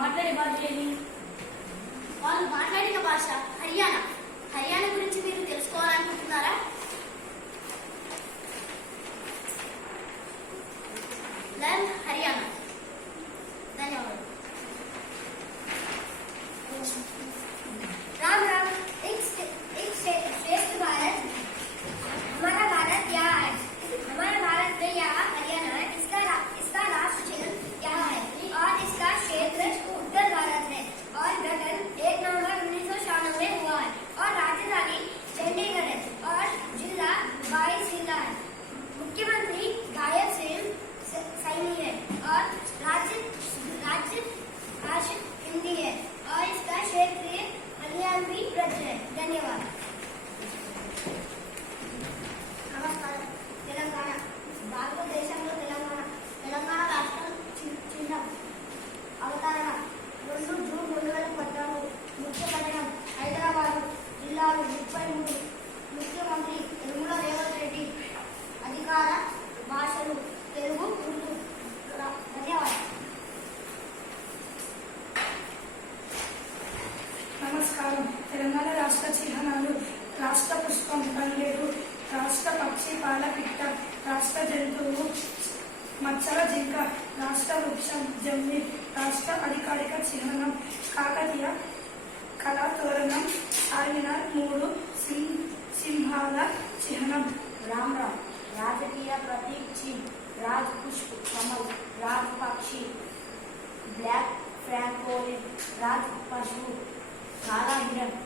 మాట్లాడే భాష ఏది వాళ్ళు మాట్లాడిన భాష హర్యానా. నమస్కారం. తెలంగాణ. భారతదేశంలో తెలంగాణ. తెలంగాణ రాష్ట్రం చిహ్నం అవతరణ. రెండు జూన్ రెండు వేల పద్నాలుగు ముఖ్య పట్టణం హైదరాబాదు జిల్లాలో ముప్పై మూడు నమస్కారం తెలంగాణ రాష్ట్ర చిహ్నాలు రాష్ట్ర పుష్పం పల్లెలు రాష్ట్ర పక్షి పాలపిట్ట రాష్ట్ర జంతువు మచ్చల జింక రాష్ట్ర వృక్షం జమ్మి రాష్ట్ర అధికారిక చిహ్నం కాకతీయ కళాతోరణం చార్మినార్ మూడు సింహ సింహాల చిహ్నం. రామ్ రామ్ రాజకీయ ప్రతీక్ చీన్ రాజ్ పుష్ప్ కమల్ రాజ్ పక్షి బ్లాక్ ఫ్రాంకోలిన్ రాజ్ పశువు Yeah.